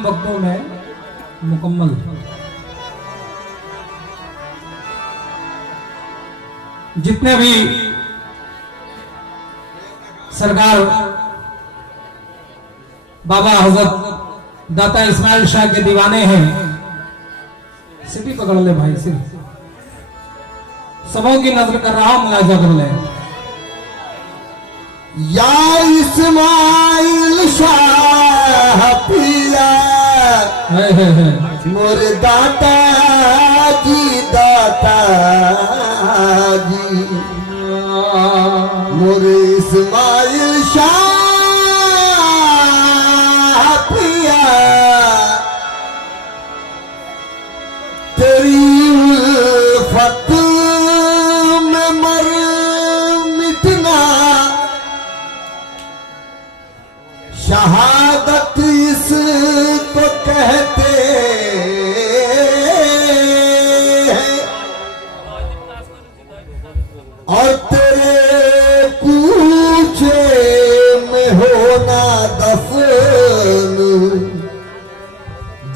कम वक्तों में मुकम्मल। जितने भी सरकार बाबा हजरत दाता इस्माइल शाह के दीवाने हैं, सिटी पकड़ ले भाई, सिर्फ सबों की नजर कर रहा हूं, मुलाजा कर ले। या इस्माइल शाह पिया मोर दाता जी, दाता जी मोर इस्माइल शाह पिया, तेरी उल्फत में मर मिटना, शहादत इसको कहते हैं, और तेरे कूचे में होना दफन,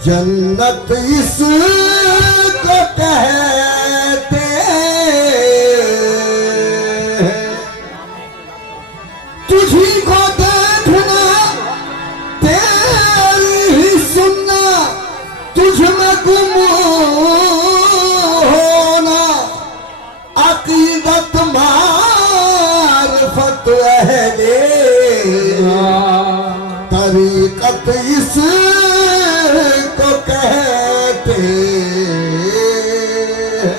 जन्नत इसको कहते हैं। तुझी को देखना, तेरी ही सुनना, तुझ में गुम होना, अकीदत मारिफत अहले तरीकत इसको कहते हैं।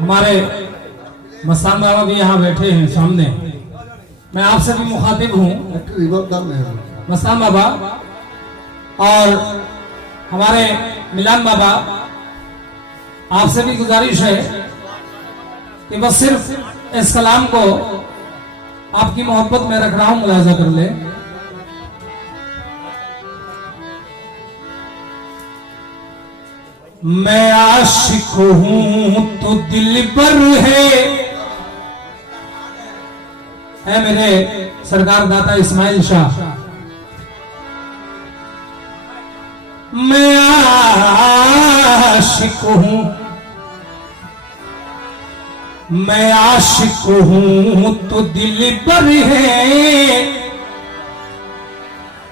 हमारे मस्तान बाबा भी यहाँ बैठे हैं सामने, मैं आपसे भी मुखातिब हूँ मस्तान बाबा, और हमारे मिलान बाबा, आपसे भी गुजारिश है कि बस सिर्फ इस कलाम को आपकी मोहब्बत में रख रहा हूं, मुलाजा कर ले। मैं आशिक हूं तो दिलबर है मेरे सरकार दाता इस्माइल शाह। मैं आशिक हूं, मैं आशिक हूं तो दिलबर है,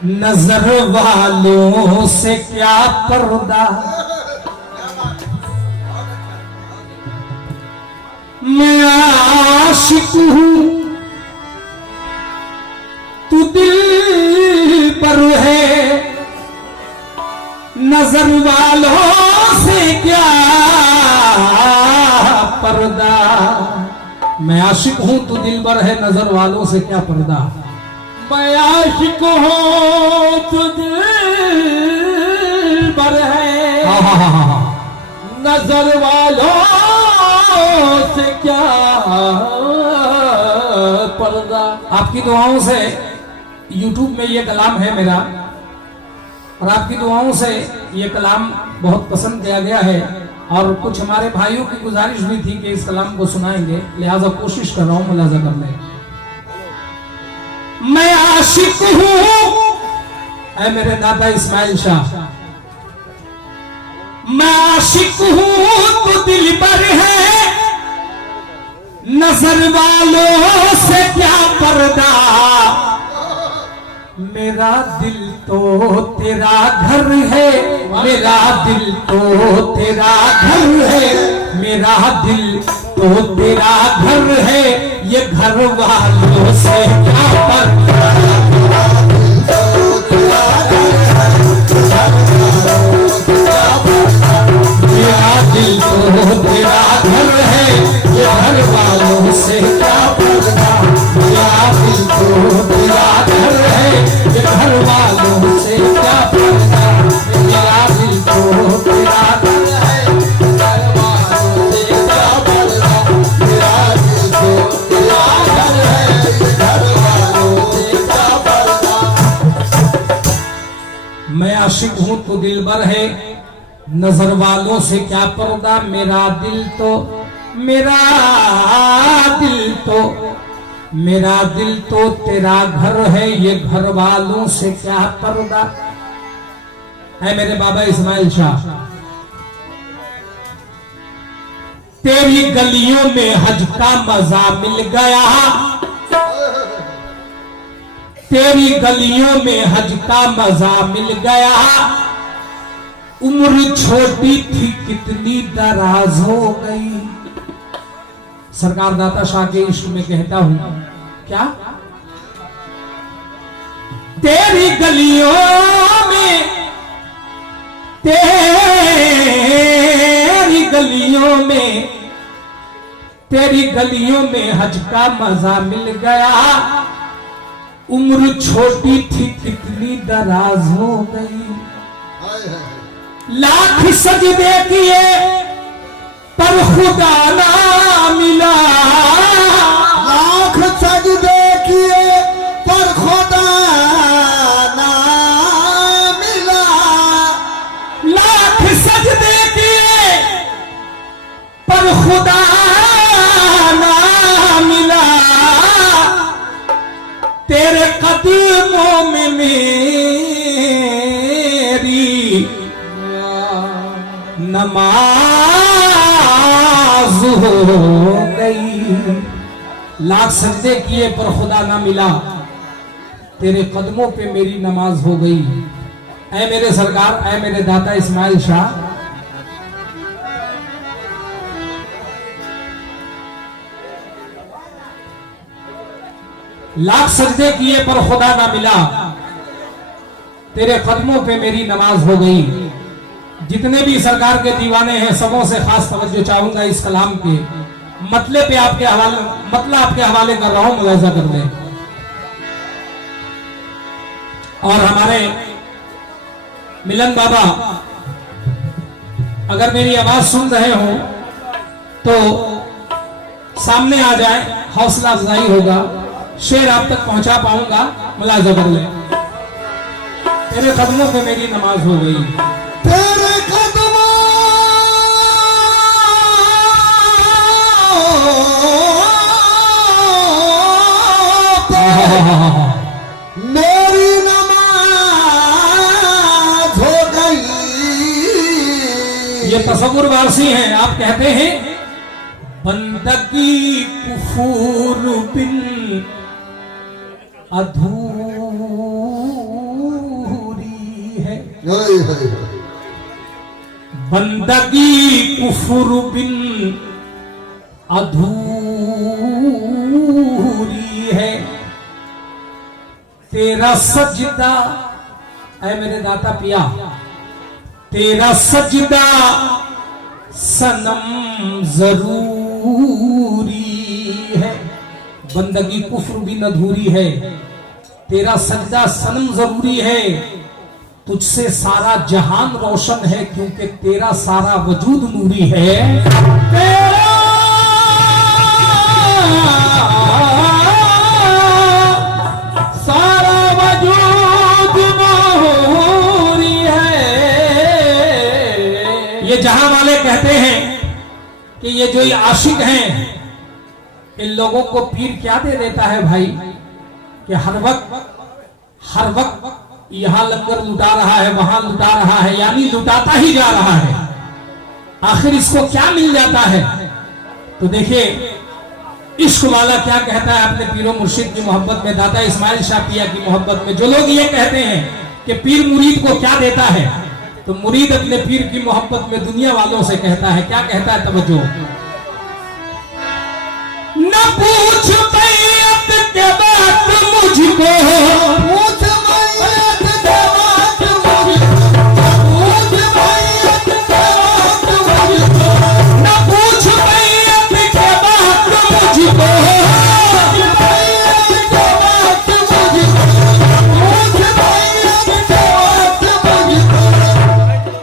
नजर वालों से क्या पर्दा। मैं आशिक हूं तू दिल पर है, नजर वालों से क्या पर्दा। मैं आशिक हूं तू दिलबर है, नजर वालों से क्या पर्दा। मैं आशिक हूं तू दिलबर है, नजर वालों से क्या पर्दा। आपकी दुआओं से YouTube में ये कलाम है मेरा, और आपकी दुआओं से ये कलाम बहुत पसंद किया गया है, और कुछ हमारे भाइयों की गुजारिश भी थी कि इस कलाम को सुनाएंगे, लिहाजा कोशिश कर रहा हूं मुलाजा करने। मैं आशिक हूं ऐ मेरे दादा इस्माइल शाह, मैं आशिक हूं तो दिलबर है, नजर वालों से क्या पर्दा। मेरा दिल तो तेरा घर है, मेरा दिल तो तेरा घर है, मेरा दिल तो तेरा घर है, ये घर वालों से क्या पर्दा। मेरा दिल तो तेरा घर है, ये घर वालों से क्या पर्दा। मेरा दिल तो तेरा घर है, ये घर वालों से क्या पर्दा। मेरा दिल तो तेरा घर है, घर वालों से क्या पर्दा। मेरा दिल तो तेरा घर है, घर वालों से क्या पर्दा। मैं आशिक हूं तो दिलबर है, नजर वालों से क्या पर्दा। मेरा दिल तो मेरा दिल तो तेरा घर है, ये घर वालों से क्या पर्दा। है मेरे बाबा इस्माइल शाह, तेरी गलियों में हज का मजा मिल गया, तेरी गलियों में हज का मजा मिल गया। उम्र छोटी थी कितनी दराज हो गई। सरकार दाता शाह के इश्क में कहता हूं क्या, तेरी गलियों में, तेरी गलियों में, तेरी गलियों में हज का मजा मिल गया। उम्र छोटी थी कितनी दराज हो गई। लाख सजदे किए पर खुदा ना मिला, लाख सजदे किए पर खुदा ना मिला। लाख सजदे किए पर खुदा ना मिला। तेरे कदमों में मेरी नमाज हो गई। लाख सजदे किए पर खुदा ना मिला, तेरे कदमों पे मेरी नमाज हो गई। ऐ मेरे सरकार, ऐ मेरे दाता इस्माइल शाह, लाख सजदे किए पर खुदा ना मिला, तेरे कदमों पे मेरी नमाज हो गई। जितने भी सरकार के दीवाने हैं सबों से खास तवज्जो चाहूंगा इस कलाम के मतलब पे आपके हवाले, मतलब आपके हवाले कर रहा हूं, मुलाहिजा कर लें। और हमारे मिलन बाबा अगर मेरी आवाज सुन रहे हो तो सामने आ जाए, हौसला अफजाई होगा, शेर आप तक पहुंचा पाऊंगा, मुलाहिजा कर लें। तेरे कदमों पे मेरी नमाज हो गई, तेरे कदमों पे मेरी नमाज हो गई। ये तसव्वुर वारसी हैं। आप कहते हैं बंदगी कुफूर बिन अधूरी है, बंदगी कुफर बिन अधूरी है। तेरा सजदा, ऐ मेरे दाता पिया, तेरा सजदा सनम जरूरी है। बंदगी कुफ्र बिन अधूरी है, तेरा सजदा सनम जरूरी है। तुझसे सारा जहान रोशन है क्योंकि तेरा सारा वजूद नूरी है। तेरा सारा वजूद नूरी है। ये जहां वाले कहते हैं कि ये जो ये आशिक हैं, इन लोगों को पीर क्या दे देता है भाई, कि हर वक्त यहां लंगर लुटा रहा है, वहां लुटा रहा है, यानी लुटाता ही जा रहा है। आखिर इसको क्या मिल जाता है? तो देखिए इश्क वाला क्या कहता है अपने पीरो मुर्शिद की मोहब्बत में, दाता इस्माइल शाह पिया की मोहब्बत में। जो लोग ये कहते हैं कि पीर मुरीद को क्या देता है, तो मुरीद अपने पीर की मोहब्बत में दुनिया वालों से कहता है, क्या कहता है, तवज्जो। न पूछ बैत के बात मुझको, पूछ बैत के बात मुझको, पूछ बैत के बात मुझको, न पूछ बैत के बात मुझको, पूछ बैत के बात मुझको, पूछ बैत के बात मुझको।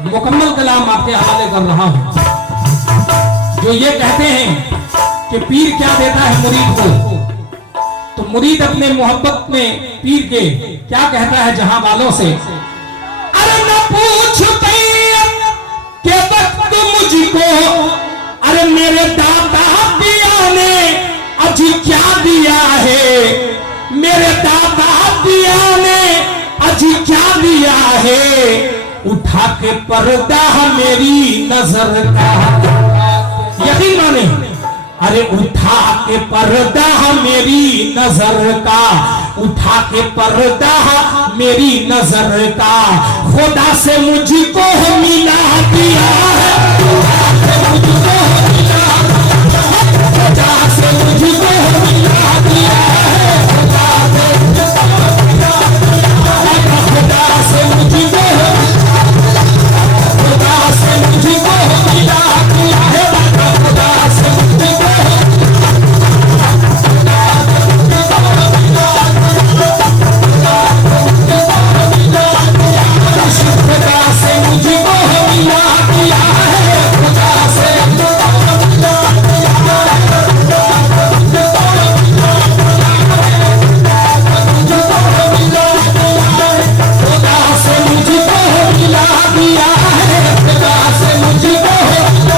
मुकम्मल कलाम आपके हवाले कर रहा हूं। जो ये कहते हैं कि पीर क्या देता है मुरीद को, तो मुरीद अपने मोहब्बत में पीर के क्या कहता है जहां वालों से, अरे न पूछ बैत के वक्त मुझको, अरे मेरे दादा पिया ने अजी क्या दिया है मेरे दादा पिया ने, अजी क्या दिया है उठा के पर्दा मेरी नजर का। यकीन माने, अरे उठा के पर्दा मेरी नजर का, उठा के पर्दा मेरी नजर का, खुदा से मुझको मिला दिया है, खुदा से मुझको मिला दिया है, खुदा से मुझको मिला दिया है, खुदा से मुझको मिला दिया है, खुदा से मुझको मिला दिया है, खुदा से मुझको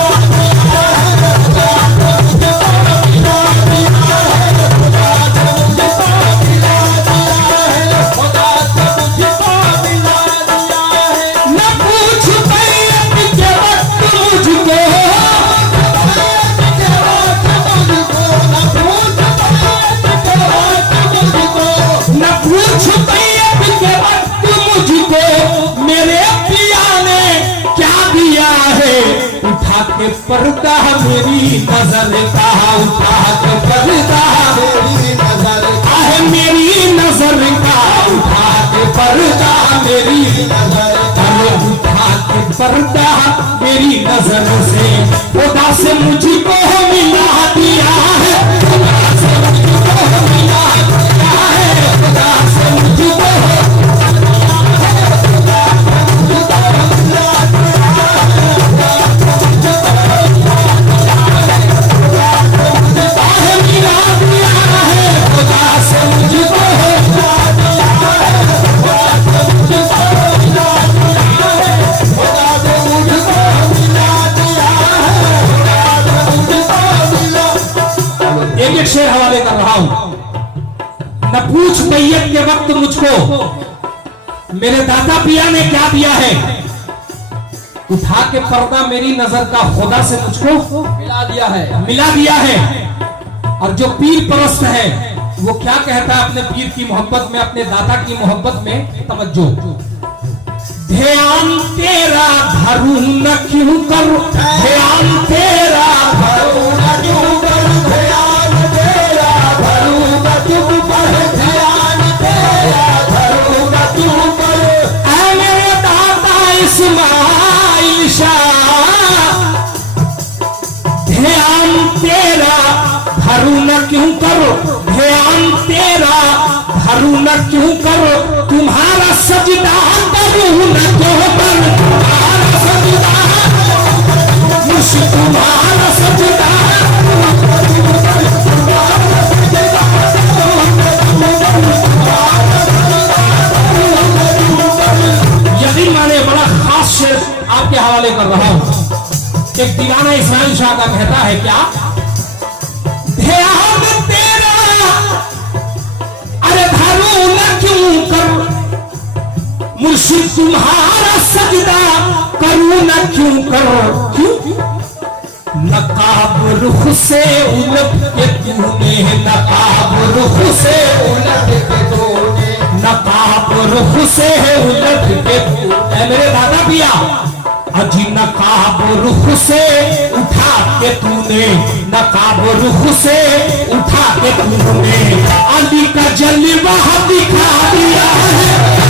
के पर्दा मेरी नजर का, उठा के पर्दा मेरी नजर का है, मेरी नजर का, उठा के पर्दा मेरी नजर का, उठा के पर्दा मेरी नजर से खुदा से मुझको मिला दिया है, खुदा से मुझको मिला दिया है, खुदा से मुझको एक शेर हवाले कर रहा हूं। न पूछ मैयत के वक्त मुझको मेरे दादा पिया ने क्या दिया है, उठा के पर्दा मेरी नजर का, खुदा से मुझको मिला दिया है, मिला दिया है। और जो पीर परस्त है वो क्या कहता है अपने पीर की मोहब्बत में, अपने दादा की मोहब्बत में, तवज्जो, ध्यान तेरा धरूं न क्यों करूं, ध्यान तेरा धरूं न क्यों करूं, ध्यान तेरा धरूं न क्यों करूं, ध्यान तेरा धरूं न क्यों करूं, ऐ मेरे दादा इस्माइल शाह, ध्यान तेरा धरूं न क्यों करो, ध्यान तेरा धरूं न क्यों करो, तुम्हारा सजदा करूं न क्यों करो, तुम्हारा सजदा मुझे तुम्हारा सजदा यदि माने बड़ा खास शेर आपके हवाले कर रहा हूं। एक दीवाना इस्माइल शाह का कहता है क्या, ध्यान तेरा अरे धरूं न क्यों करूं, मुर्शिद तुम्हारा सजदा करूं न क्यों करो, क्यों नकाब रुख से उलट के तूने, नकाब रुख से उलट के तूने, नकाब रुख से उलट के तूने, मेरे दादा पिया अजी नकाब रुख से उठा के तूने, नकाब रुख से उठा के तूने, अली का जलवा दिखा दिया है,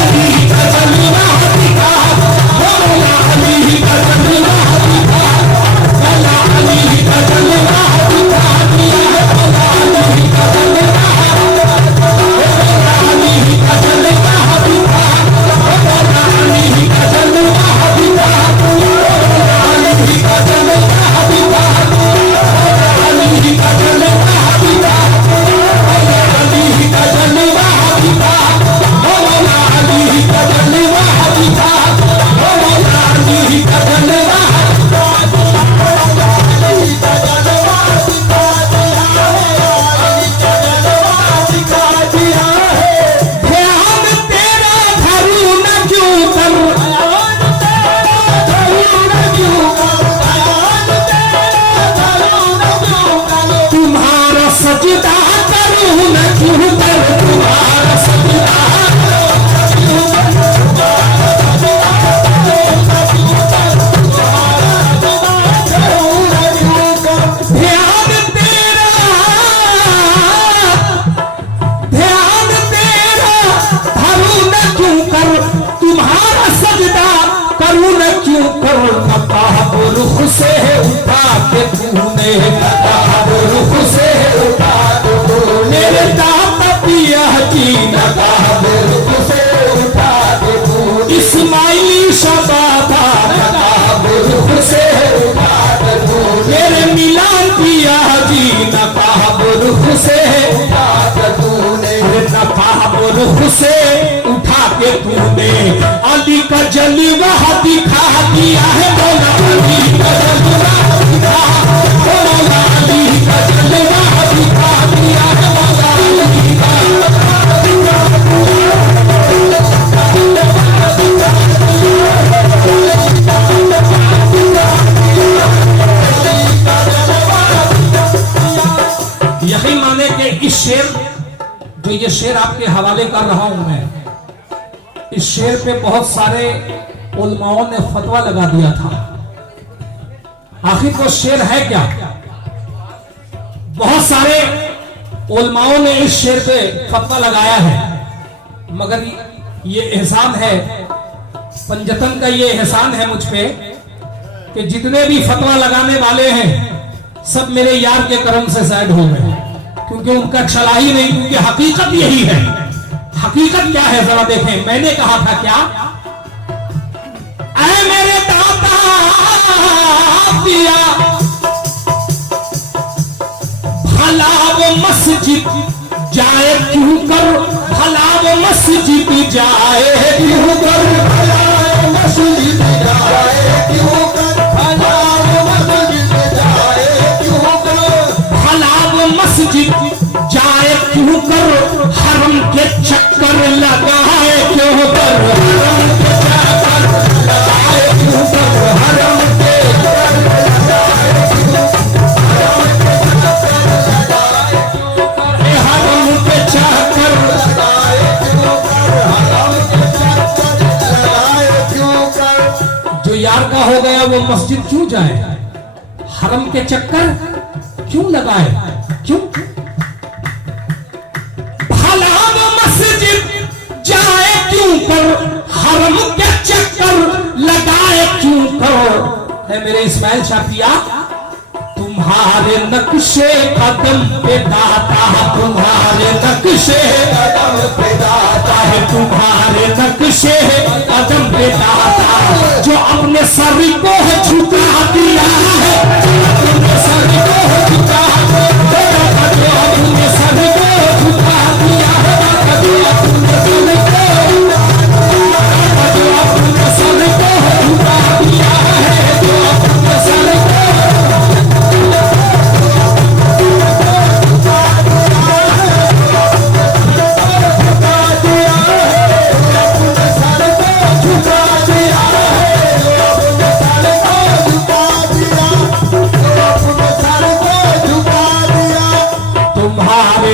अली का जलवा दिखा, अली का जलवा दिखा, अली का जलवा दिखा दिया है, अली का जलवा, अली का जलवा दिखा, अली का जलवा दिखा, रुख से उठा के तूने, नकाब रुख से उठा के तूने, मेरे दाता पिया जी नकाब रुख से उठा के तूने, इस्माइली शबाबा नकाब रुख से उठा के तूने, मेरे मिलान पिया जी नकाब रुख से उठा के तूने, नकाब रुख से उठा के तूने, अली का जलवा दिखा दिया है मौला, अली का जलवा दिखा, मौला अली का जलवा दिखा दिया है मौला, अली का यही माने कि इस शेर, जो ये शेर आपके हवाले कर रहा हूं मैं, इस शेर पे बहुत सारे उलमाओं ने फतवा लगा दिया था। आखिर वो शेर है क्या? बहुत सारे उलमाओं ने इस शेर पे फतवा लगाया है, मगर ये एहसान है, पंजतन का ये एहसान है मुझ पे कि जितने भी फतवा लगाने वाले हैं सब मेरे यार के करम से साइड हो गए, क्योंकि उनका चला ही नहीं, क्योंकि हकीकत यही है। हकीकत क्या है जरा देखें। मैंने कहा था क्या, ऐ मेरे दाता पिया, भला वो मस्जिद जाए क्यों कर, भला वो मस्जिद जाए क्यों कर, भला वो मस्जिद जाए क्यों कर, भला वो मस्जिद जाए क्यों कर, भला वो मस्जिद जाए क्यों कर, हरम के चक्कर लगाए क्यों कर, हरम के चक्कर लगाए क्यों कर, हरम के चक्कर लगाए क्यों कर, हरम के चक्कर लगाए क्यों कर, हरम के चक्कर लगाए क्यों कर। जो यार का हो गया वो मस्जिद क्यों जाए, हरम के चक्कर क्यों लगाए, क्यों? जाए क्यों कर, हरम के चक्कर लगाए क्यों कर। है मेरे इस्माइल शापिया, तुम्हारे नक्शे कदम पे दाता, तुम्हारे नक्शे कदम पे दाता है, तुम्हारे नक्शे कदम पे दाता, जो अपने सर को है झुका दिया है, अपने सर को है झुका दिया, जो अपने सर को झुका दिया है,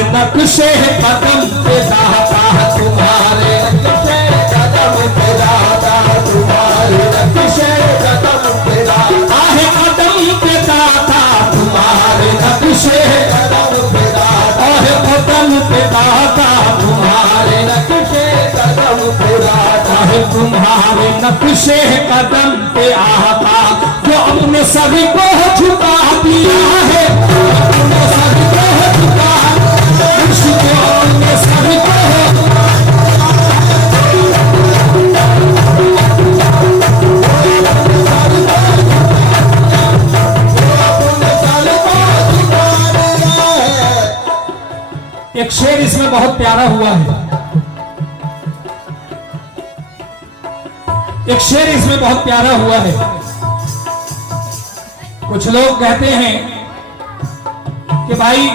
नक्शे कदम पे दाता, तुम्हारे नक्शे कदम पे दाता, तुम्हारे नक्शे कदम पे दाता है, कदम पे दाता, तुम्हारे नक्शे कदम पे दाता है, कदम पे दाता, तुम्हारे नक्शे कदम पे दाता है, तुम्हारे नक्शे कदम पे आता, जो अपने सभी को झुका दिया है, अपने सभी को झुका, एक शेर इसमें बहुत प्यारा हुआ है, एक शेर इसमें बहुत प्यारा हुआ है। कुछ लोग कहते हैं कि भाई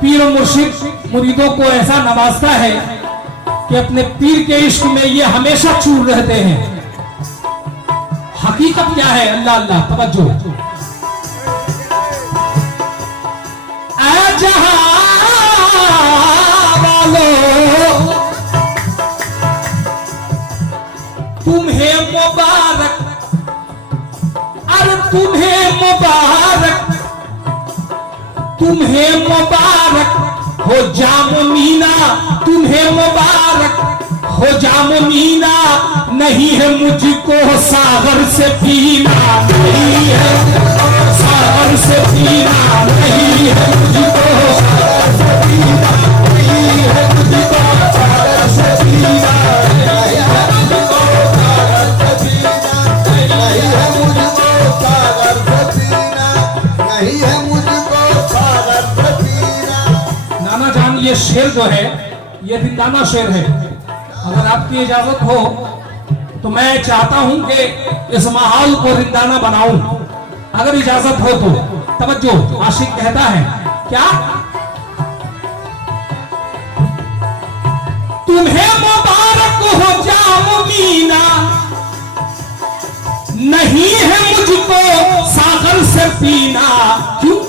पीर और मुर्शिद मुरीदों को ऐसा नवाजता है कि अपने पीर के इश्क में ये हमेशा चूर रहते हैं। हकीकत क्या है? अल्लाह अल्लाह, तवज्जो। ऐ जहां वालों तुम्हें मुबारक, अरे तुम्हें मुबारक, तुम्हें मुबारक हो जाम मीना, तुम्हें मुबारक हो जाम मीना, नहीं है मुझको सागर से पीना, नहीं है सागर से पीना, नहीं है मुझको सागर से पीना, नहीं है मुझको सागर से पीना, नहीं है मुझको सागर से पीना, नहीं है मुझको सागर से पीना, नहीं है मुझको सागर से पीना। नाना जान, ये शेर जो है ये रिंदाना शेर है। अगर आपकी इजाजत हो तो मैं चाहता हूं कि इस माहौल को रिंदाना बनाऊं, अगर इजाजत हो तो। तवज्जो, आशिक कहता है क्या? तुम्हें मुबारक हो जाम मीना, नहीं है मुझको सागर से पीना। क्यों?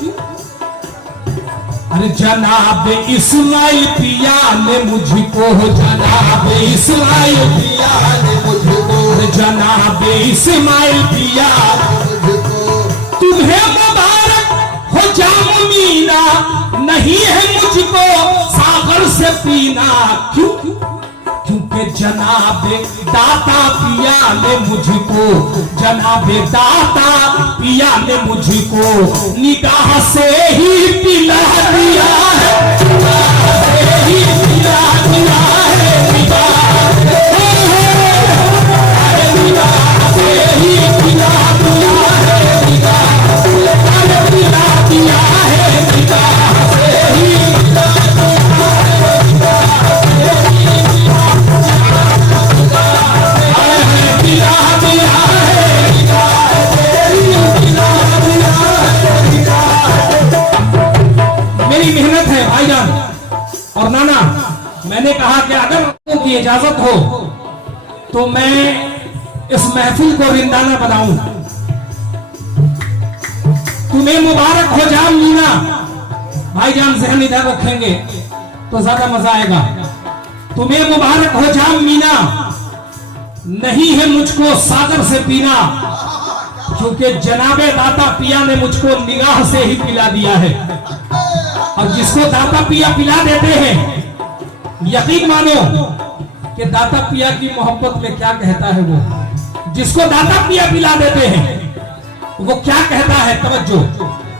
अरे जनाब इस्माइल पिया ने मुझको, जनाब इस्माइल पिया ने मुझको, जनाब इस्माइल पिया मुझको तुम्हें मुबारक हो जाम मीना, नहीं है मुझको सागर से पीना। क्यों? क्योंकि जनाब दाता पिया ने मुझको, जनाब दाता पिया ने मुझको निगाह से ही पिला दिया है, निगाह से ही पिला दिया है, निगाह से ही पिला दिया है, निगाह से पिला दिया है, निगाह से ही मेरी मेहनत है भाईजान और नाना। मैंने कहा कि अगर लोगों की इजाजत हो तो मैं इस महफिल को रिंदाना बनाऊं। तुम्हें मुबारक हो जाम मीना, भाईजान जहन इधर रखेंगे तो ज्यादा मजा आएगा। तुम्हें मुबारक हो जाम मीना, नहीं है मुझको सागर से पीना, क्योंकि जनाबे दाता पिया ने मुझको निगाह से ही पिला दिया है। और जिसको दाता पिया पिला देते हैं, यकीन मानो कि दाता पिया की मोहब्बत में क्या कहता है वो। जिसको दाता पिया पिला देते हैं वो क्या कहता है? तवज्जो,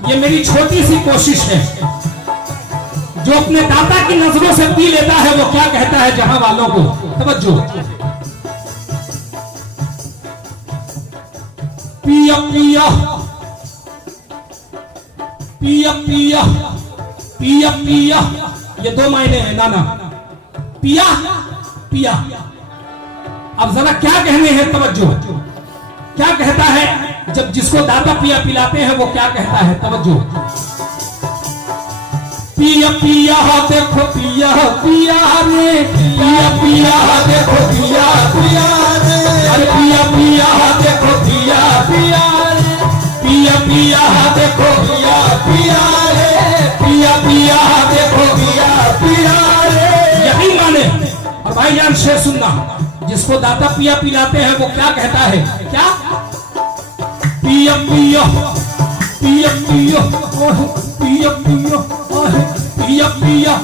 ये मेरी छोटी सी कोशिश है। जो अपने दाता की नजरों से पी लेता है वो क्या कहता है जहां वालों को? तवज्जो, पिया पिया पिया पिया पिया पिया, ये दो मायने हैं नाना। पिया पिया, अब जरा क्या कहने हैं? तवज्जो, क्या कहता है जब जिसको दाता पिया पिलाते हैं वो क्या कहता है? तवज्जो, पिया पिया देखो पिया पिया रे, पिया पिया देखो पिया पिया रे, अरे पिया पिया देखो पिया पिया रे, पिया पिया देखो पिया पिया रे, पिया पिया देखो पिया पिया रे। यकीन माने और भाईजान शेर सुनना, जिसको दाता पिया पिलाते हैं वो क्या कहता है? क्या? पिया पिया पिया पिया पिया पिया पिया पिया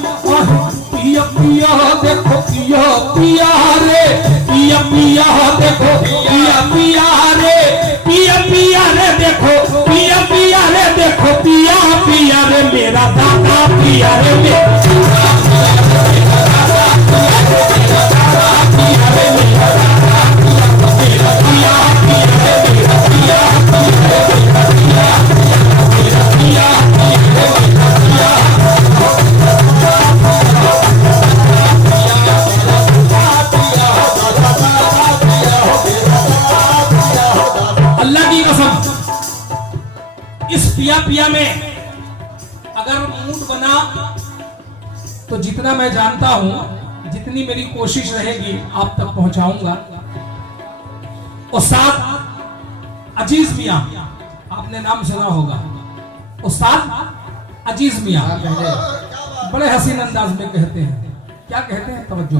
पिया पिया देखो पिया पिया रे, पिया पिया देखो पिया पिया रे, पिया पिया रे देखो पिया पिया रे देखो पिया पिया रे मेरा दाता पिया रे मेरा अल्लाह की कसम, इस पिया पिया में अगर मूड बना तो जितना मैं जानता हूं, जितनी मेरी कोशिश रहेगी आप तक पहुंचाऊंगा। उस्ताद अजीज मियां, आपने नाम सुना होगा, उस्ताद अजीज मियां बड़े हसीन अंदाज में कहते हैं। क्या कहते हैं? तवज्जो,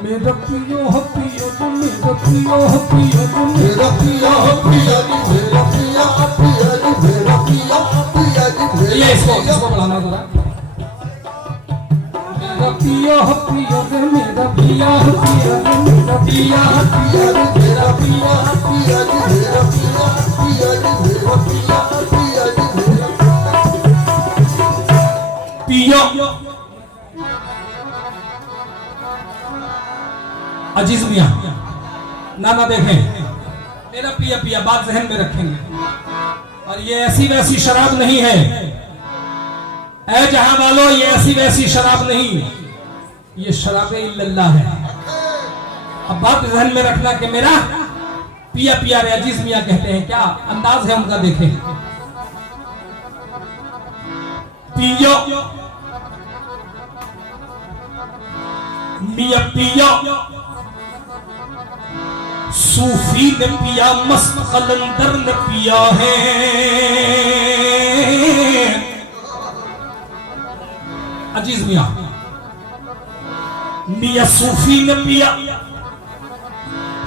मेरा पियो हो पियो तुम, मेरा पियो हो पियो तुम, मेरा पिया पिया जी, मेरा पिया पिया जी, मेरा पिया पिया जी। ये इसको बढ़ाना जरा। मेरा पियो हो पियो तुम, मेरा मेरा पिया पिया मेरा पिया पिया जी मेरा पिया पिया जी मेरा पिया पिया जी मेरा पिया पिया जी मेरा पिया। अजीज मियां नाना देखें, मेरा पिया पिया बात जहन में रखेंगे। और ये ऐसी वैसी शराब नहीं है ऐ जहां वालों, ये ऐसी वैसी शराब नहीं, ये शराबे इल्लल्लाह है। अब बात जहन में रखना कि मेरा पिया पिया रे अजीज मियां कहते हैं, क्या अंदाज है उनका देखें। पिया मिया पिया सूफी ने पिया, मस्त कलंदर ने पिया है। अजीज मियां मिया सूफी ने पिया,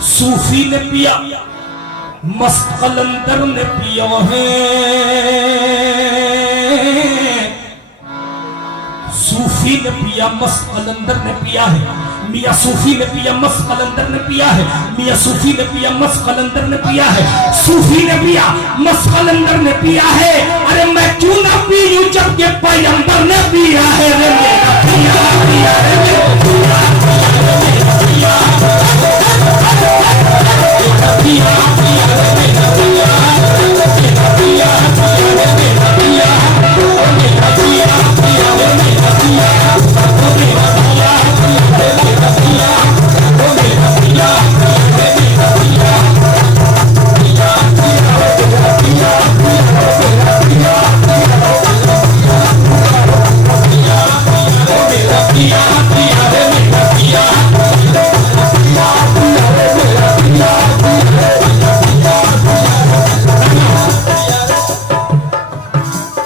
सूफी ने पिया, मस्त कलंदर ने पिया है। सूफी ने पिया, मस्त कलंदर ने पिया है। मियाँ सूफी ने पिया, मस्त कलंदर ने पिया है। मियाँ सूफी ने पिया, मस्त कलंदर ने पिया है। सूफी ने पिया, मस्त कलंदर ने पिया है। अरे मैं क्यों ना पीऊं जब के पैगंबर ने पिया है रे मेरा पिया पिया रे मेरा पिया पिया पिया पिया रे मेरा पिया मेरा पिया रे मेरा पिया मेरा पिया पिया रे मेरा पिया मेरा पिया रे मेरा पिया मेरा पिया रे मेरा पिया पिया पिया रे मेरा पिया मेरा पिया मेरा पिया पिया रे मेरा पिया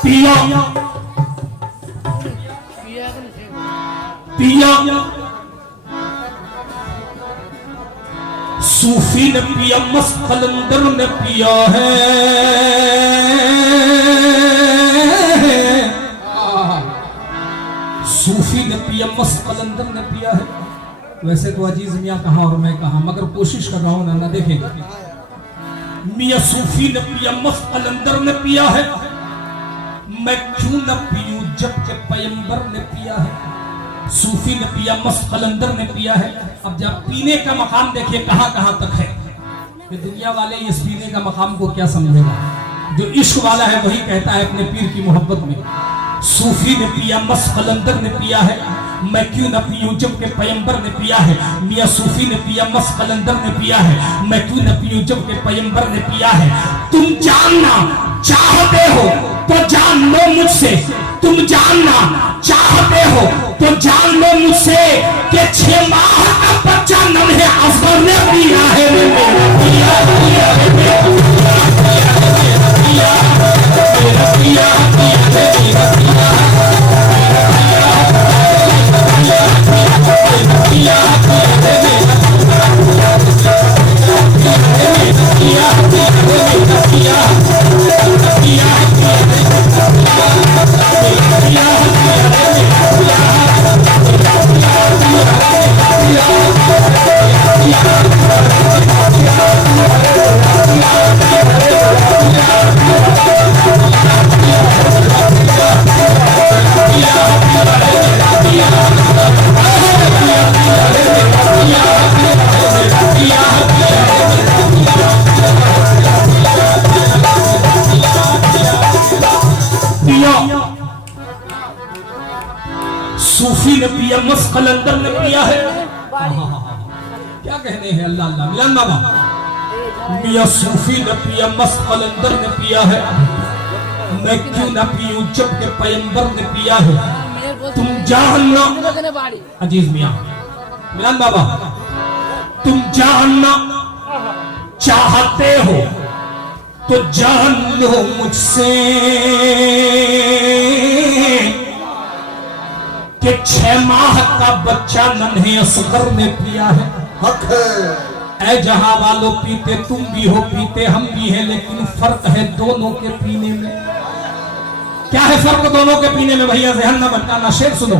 पिया पिया सूफी ने पिया, मस्त कलंदर ने पिया है। सूफी ने पिया, मस्त कलंदर ने पिया है। वैसे तो अजीज मियां कहा और मैं कहा, मगर कोशिश कर रहा हूं ना देखें। मियां सूफी ने पिया, मस्त कलंदर ने पिया है। मैं क्यों न पीऊं जब के पैगंबर ने पिया है। सूफी ने पिया, मस्त कलंदर ने पिया है। अब जब पीने का मकाम देखिए कहां कहां तक है। ये दुनिया वाले इस पीने का मकाम को क्या समझेगा। जो इश्क वाला है वही कहता है अपने पीर की मोहब्बत में। सूफी ने पिया, मस्त कलंदर ने पिया है। मैं क्यों न पीऊं जब के पैगंबर ने पिया है। मियाँ सूफी ने पिया, मस्त कलंदर ने पिया है। मैं क्यों न पीऊं जब के पैगंबर ने पिया है। तुम जानना चाहते हो तो जान लो मुझसे, तुम जानना चाहते हो तो जान लो मुझसे कि 6 माह का बच्चा नन्हे असगर ने पिया है रे मेरा पिया पिया रे मेरा पिया पिया रे मेरा पिया मेरा पिया पिया रे मेरा पिया पिया पिया रे मेरा पिया पिया रे मेरा पिया पिया सूफी ने पिया, मस्त कलंदर ने पिया है। क्या कहने हैं अल्लाह अल्लाह मिलन बाबा। मियाँ सूफी ने पिया, मस्त कलंदर ने पिया है। मैं क्यों ना पीऊं जब के पैगंबर ने पिया है। तुम जानना अजीज मियाँ मिलन बाबा, तुम जानना चाहते हो तो जान लो मुझसे कि 6 माह का बच्चा नन्हे असगर ने पिया है। हक है। ऐ जहां वालों पीते तुम भी हो, पीते हम भी हैं, लेकिन फर्क है दोनों के पीने में। क्या है फर्क दोनों के पीने में भैया, जहन न भटकाना, शेर सुनो।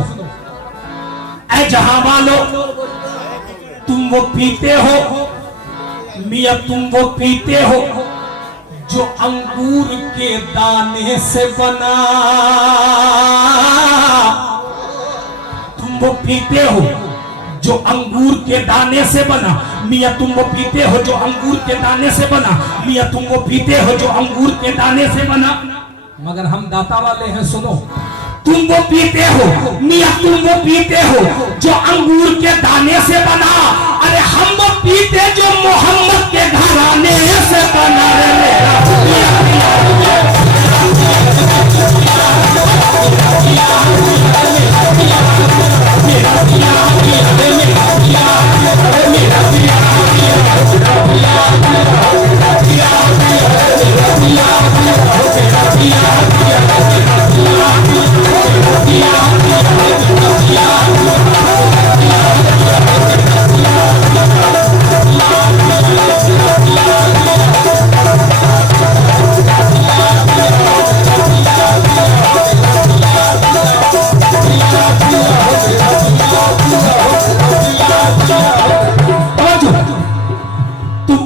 ऐ जहां वालों तुम वो पीते हो मियां, तुम वो पीते हो जो अंगूर के दाने से बना, तुम वो पीते हो जो अंगूर के दाने से बना। मियां तुम वो पीते हो जो अंगूर के दाने से बना, मियां तुम वो पीते हो जो अंगूर के दाने से बना। मगर हम दाता वाले हैं, सुनो, तुम वो पीते हो मियां, तुम वो पीते हो जो अंगूर के दाने से बना। अरे हम वो पीते जो मोहम्मद के घराने से बना।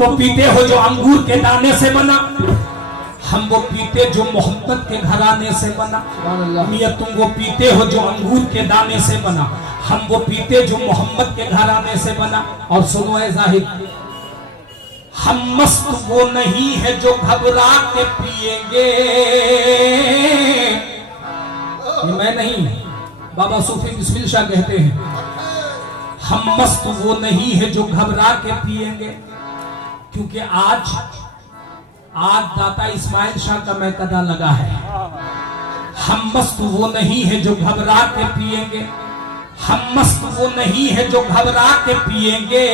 वो पीते हो जो अंगूर के दाने से बना, हम वो पीते जो मोहब्बत के घराने से बना। मियां तुम वो पीते हो जो अंगूर के दाने से बना, हम वो पीते जो मोहम्मद के घराने से बना। और सुनो ऐ जाहिद, हम मस्त वो नहीं है जो घबरा के पिएंगे। ये मैं नहीं, बाबा सूफी बिस्मिल शाह कहते हैं, हम मस्त वो नहीं है जो घबरा के पिएंगे। क्योंकि आज दाता इस्माइल शाह का मैकदा लगा है। हम मस्त वो नहीं है जो घबरा के पिएंगे, हम मस्त वो नहीं है जो घबरा के पिएंगे।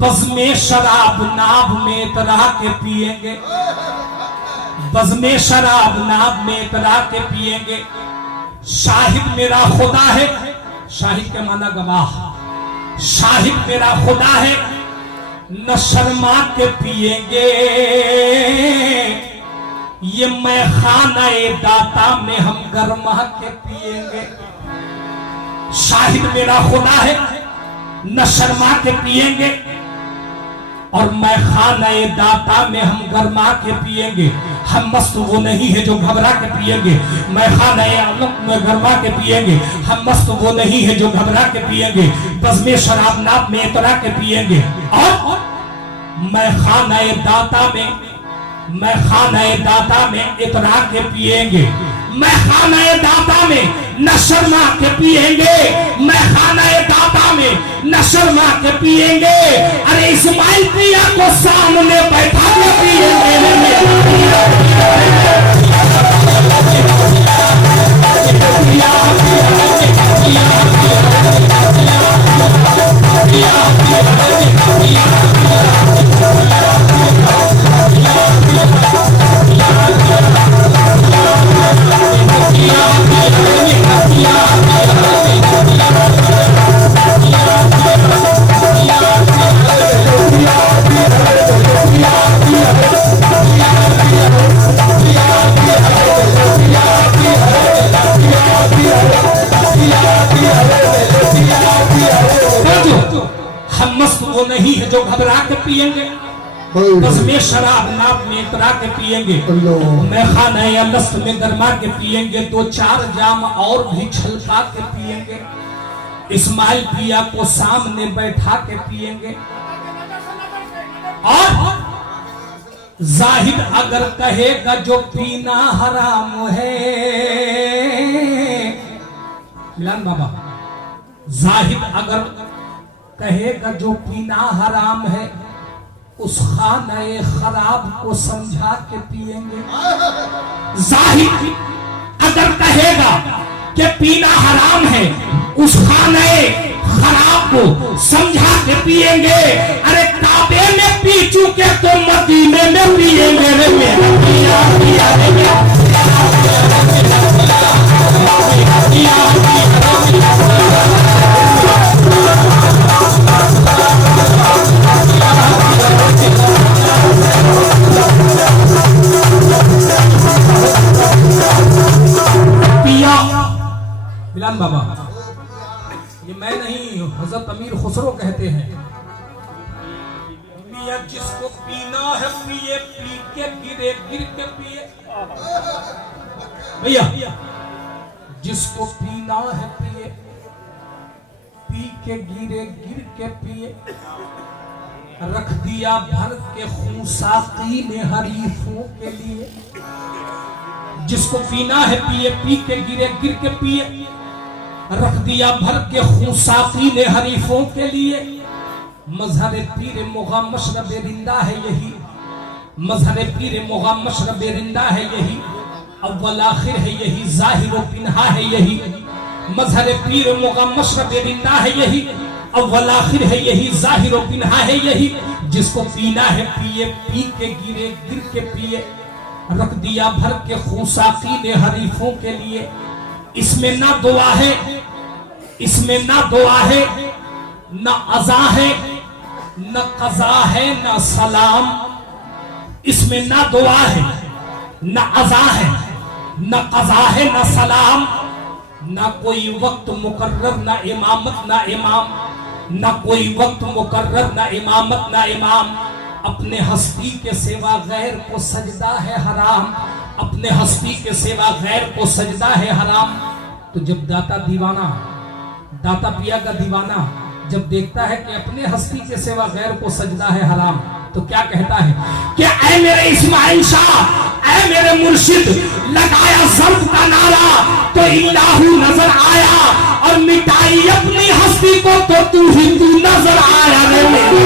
बज़्मे शराब नाब में तरा के पिएंगे, बज़्मे शराब नाब में तरा के पिएंगे। शाहिद मेरा खुदा है, शाहिद के माना गवाह, शाहिद मेरा खुदा है, न शर्मा के पिएंगे। ये मैं खाना-ए दाता में हम गरमा के पिएंगे। शाहिद मेरा खुदा है, न शर्मा के पिएंगे, और मैं खाना-ए दाता में हम गरमा के पिएंगे। हम मस्त वो नहीं है जो घबरा के पिएंगे, मैं खाना-ए आलम में गरमा के पिएंगे। हम मस्त वो नहीं है जो घबरा के पिएंगे, बज़्मे शराब नाब में तरा के पिएंगे। और मैं खाना-ए दाता में, मैं खाना-ए दाता में इतरा के पिएंगे। मैं खाना-ए दाता में न शर्मा के पिएंगे, मैं खाना-ए दाता में न शर्मा के पिएंगे। अरे इस्माइल पिया को सामने बैठा के पिएंगे। हम मस्त वो नहीं है जो घबरा के पिएंगे, बज़्मे शराब नाब में तरा के पिएंगे। मैं खाना-ए अलस्त में गरमा के पिएंगे, 2-4 जाम और भी छलका के पिएंगे। इस्माइल पिया को सामने बैठा के पिएंगे। और जाहिद अगर कहेगा जो पीना हराम है, मिलान बाबा, जाहिद अगर कहेगा जो पीना हराम है, उस खाना-ए खराब को समझा के पिएंगे। जाहिद अगर कहेगा कि पीना हराम है, उस खाना-ए खराब को समझा के पिएंगे। अरे काबे में पी चुके तो मदीने में पिएंगे। रे मेरा पिया पिया रे मेरा बिलाल बाबा, ये मैं नहीं, हजरत अमीर खुसरो कहते हैं, मियां जिसको पीना है पिए, पी के गिरे गिर के पिए। भैया, जिसको पीना है पिए, पी के गिरे गिर के पिए। रख दिया भर के खून साकी ने हरीफों के लिए। जिसको पीना है पिए, पी के गिरे गिर के पिए। रख दिया भर के खून साकी ने हरीफों के लिए। मजहर पीर मुगा मशरब रिंदा है यही, मजहर पीर मुगा मशरब रिंदा है यही। अव्वल आखिर है यही, जाहिर व पिन्हा है यही। मजहर पीर मुगा मशरब रिंदा है यही, अव्वल आखिर है यही, जाहिर व पिन्हा है यही। जिसको पीना है पिए, पी के गिरे गिर के पिए। रख दिया भर के खून साकी ने हरीफों के लिए। इसमें ना दुआ है, इसमें ना दुआ है, न अज़ा है, न क़ज़ा है, न सलाम। इसमें ना दुआ है, न अज़ा है, न क़ज़ा है, न सलाम। न कोई वक्त मुकर्रर, न इमामत, न इमाम। न कोई वक्त मुकर्रर, न इमामत, न इमाम। अपने हस्ती के सिवा गैर को सजदा है हराम। अपने हस्ती के सिवा गैर को सजदा है हराम। तो जब दाता दीवाना, दाता पिया का दीवाना जब देखता है कि अपने हस्ती के सिवा गैर को सजदा है हराम, तो क्या कहता है कि ऐ मेरे इस्माइल शाह, ऐ मेरे मुर्शिद, लगाया ज़र्ब का नारा तो इल्लाहु नजर आया, और मिटाई अपनी हस्ती को तो तू ही तू नजर आया रे मेरे।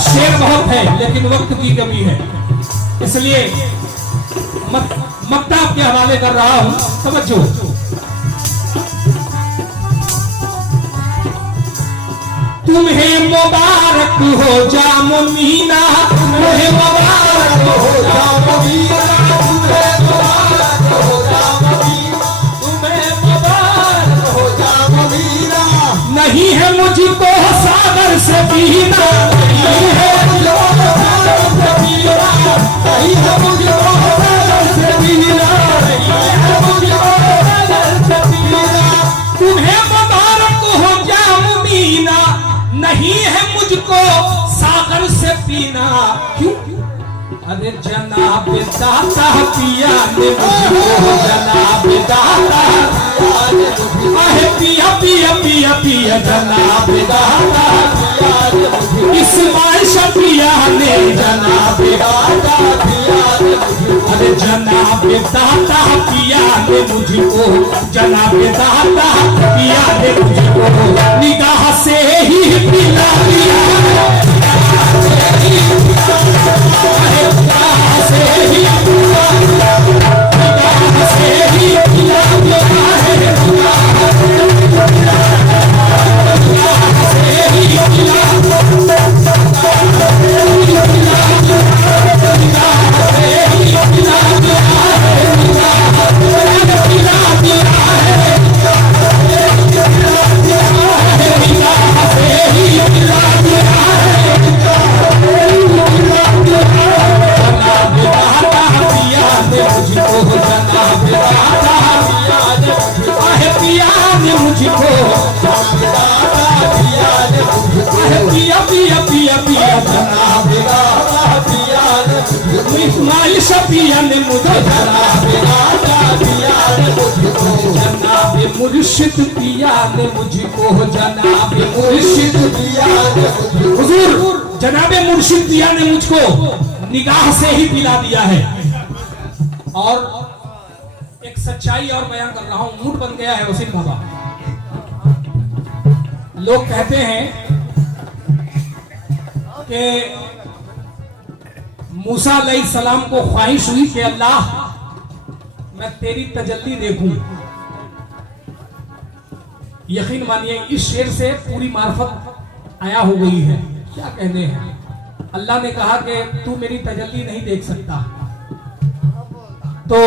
शेर बहुत है लेकिन वक्त की कमी है, इसलिए मक्ताब के हवाले कर रहा हूं, समझो। तुम्हें मुबारक हो जाम मीना, तुम्हें मुबारक हो जाम मीना, तुम्हें मुबारक हो जाम मीना, तुम्हें मुबारक हो जाम मीना। नहीं है मुझको सागर से पीना, नहीं है मुझको सागर से पीना, नहीं है मुझको सागर से पीना, नहीं है मुझको सागर से पीना। तुम्हें मुबारक हो जाम मीना, नहीं है मुझको सागर से पीना। क्यों? अरे जनाब दाता पिया ने मुझको, जनाब दाता पिया पिया पिया पिया, जनाब दाता इस्माइल शफिया ने जनाब दाता पिया। अरे जनाब दाता पिया ने मुझको, जनाब दाता पिया ने मुझको निगाह से ही पिला दिया, इस्माइल शफिया ने मुझे जनाब मुर्शिद पिया ने मुझको, जनाब मुर्शिद पिया ने, हुजूर जनाब मुर्शिद पिया ने मुझको निगाह से ही पिला दिया है। और एक सच्चाई और बयान कर रहा हूं, मूड बन गया है वसीम बाबा। लोग कहते हैं कि मूसा अलैहिस्सलाम को ख्वाहिश हुई कि अल्लाह मैं तेरी तजल्ली देखूं। यकीन मानिए इस शेर से पूरी मार्फत आया हो गई है। क्या कहने हैं, अल्लाह ने कहा कि तू मेरी तजल्ली नहीं देख सकता। तो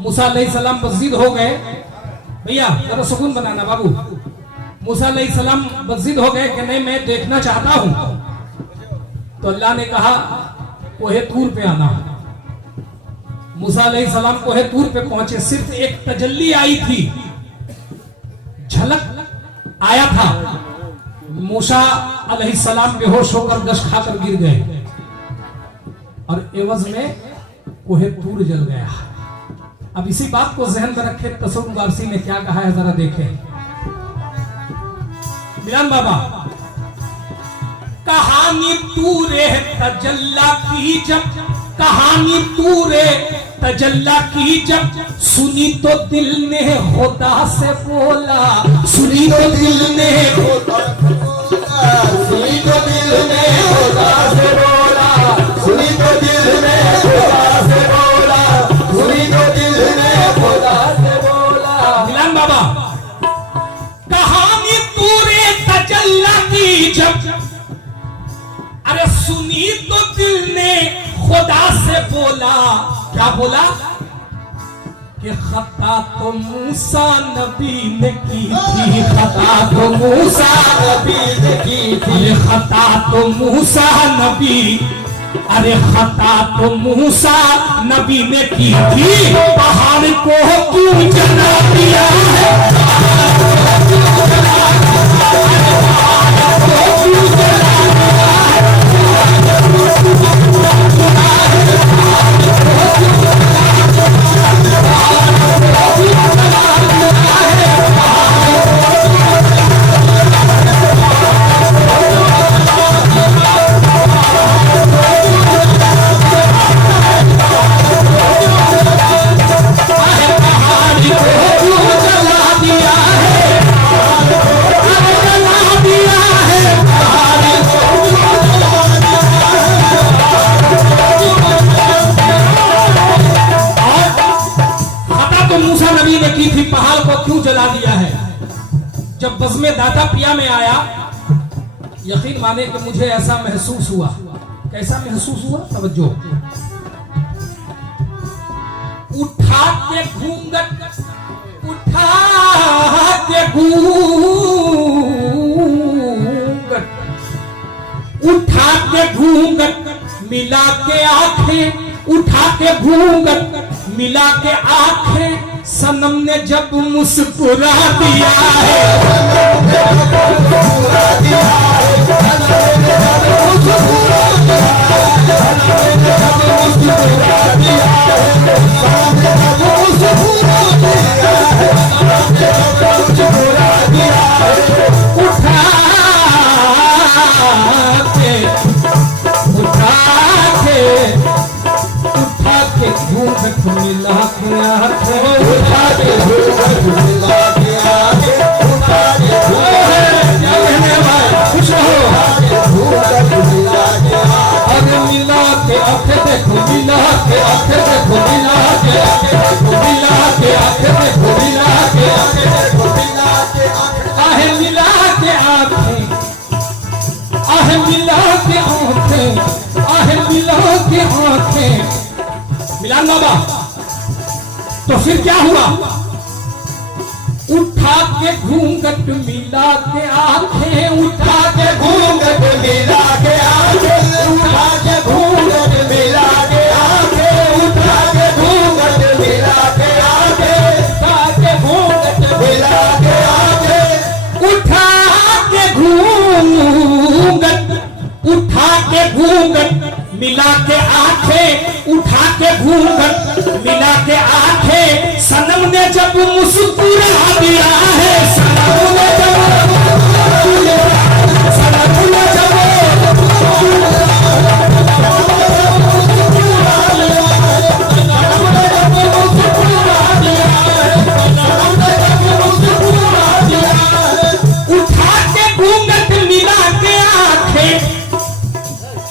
मूसा अलैहिस्सलाम बज़िद हो गए। भैया जरा सुकून बनाना बाबू। मूसा अलैहिस्सलाम बज़िद हो गए कि नहीं मैं देखना चाहता हूं। तो अल्लाह ने कहा कोहे तूर पे आना। मूसा अलैहिस्सलाम कोहे तूर पे पहुंचे। सिर्फ एक तजल्ली आई थी, झलक आया था। मूसा अलैहिस्सलाम बेहोश होकर गश खाकर गिर गए और एवज में कोहे तूर जल गया। अब इसी बात को जहन में रखे तसव्वुफ वारसी ने क्या कहा है जरा देखें। मिलान बाबा, कहानी तूरे तजल्ला की जब, कहानी तूरे तजल्ला की जब, सुनी तो दिल ने खुदा से बोला, सुनी तो दिल ने खुदा से बोला, सुनी तो दिल ने खुदा से बोला, सुनी तो दिल ने खुदा से बोला, सुनी तो दिल ने खुदा से बोला। मिलान बाबा, कहानी तूरे तजल्ला की जब, अरे सुनी तो दिल ने खुदा से बोला। क्या बोला कि खता तो मूसा नबी ने की थी, खता तो मूसा नबी ने की थी, अरे खता तो मूसा नबी, अरे खता तो मूसा नबी ने की थी। पहाड़ को क्यों जला दिया है, पहाड़ को क्यों जला दिया है। जब बज़्म दाता पिया में आया, यकीन माने कि मुझे ऐसा महसूस हुआ। कैसा महसूस हुआ, तवज्जो। उठा के घूंघट, उठा के घूंघट, उठा के घूंघट मिला के आंखें, उठा के घूंघट मिला के आंखें, सनम ने जब मुस्कुरा दिया है, घूंघट मिला के आंखें, उठा के घूंघट मिला के आंखें, उठा के खुश रहो, घूंघट मिला के आंखें, अरे मिला के आंखें देखो, मिला के आंखें देखो, मिला के आंखें देखो, मिला के आंखें देखो, मिला के आंखें देखो, मिला के आंखें, आहे मिला के आंखें, आहे मिला के आंखें, आहे मिला के आंखें। मिलान बाबा, तो फिर क्या हुआ, उठा के घूंघट मिला के आंखें, उठा के घूंघट मिला के आंखें, उठा के घूंघट मिला के आंखें, उठा के घूंघट मिला के आंखें, उठा के घूंघट मिला के आंखें, उठा के घूंघट, उठा के घूंघट मिला के आंखें, उठा के घूंघट मिला के आंखें, सनम ने जब मुस्कुरा दिया है, सनम ने जब, सनम ने जब उठा के घूंघट मिला के आंखें,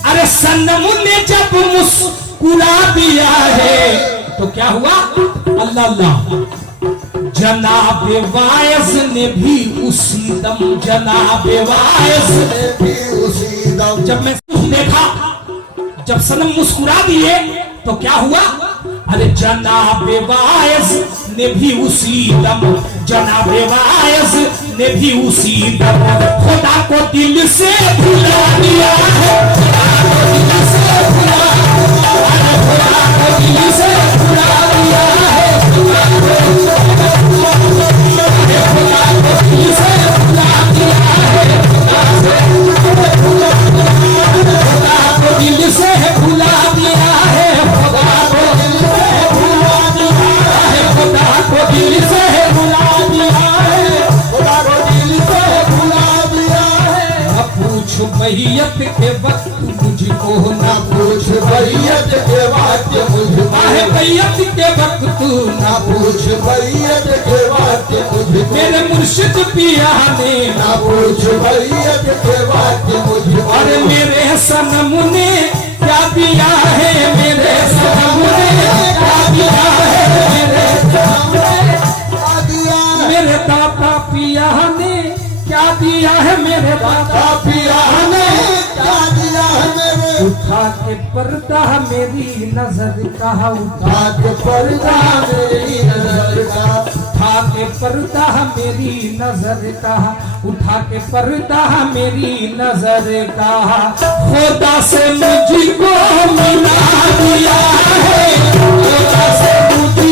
अरे सनम ने जब मुस्कुरा दिया है, तो क्या हुआ, अल्लाह अल्लाह, जनाब वायस ने भी उसी दम, जनाब वायस ने भी उसी दम, जब मैं देखा, जब सनम मुस्कुरा दिए तो क्या हुआ? अरे जनाब वायस ने भी उसी दम, जनाब वायस ने भी उसी दम खुदा को दिल से भुला दिया है, खुदा को दिल से भुला, खुदा को दिल से भुला दिया है, खुदा को दिल से भुला दिया है, खुदा को दिल से भुला दिया है, खुदा को दिल से भुला दिया है, खुदा को दिल से भुला दिया है, खुदा को दिल से भुला दिया है, खुदा को दिल से भुला दिया है। न पूछ मैयत के वक्त मुझको, ना पूछ बैयत के वाक्य मुझको, है मैयत के वक्त ना पूछ बैयत के वाक्य मुझको, मेरे मुर्शिद पिया ने, ना पूछ बैयत के वाक्य मुझको। अरे मेरे सनम ने क्या दिया है, मेरे सनम ने क्या दिया है, मेरे सनम ने क्या दिया है? मेरे दाता पिया ने क्या दिया है, मेरे दाता पिया ने क्या दिया है मेरे? उठा के पर्दा मेरी नजर का, उठा के पर्दा मेरी नजर का, उठा के पर्दा मेरी नजर का, उठा के पर्दा मेरी नजर का, खुदा से मुझको मिला दिया है, खुदा से मुझको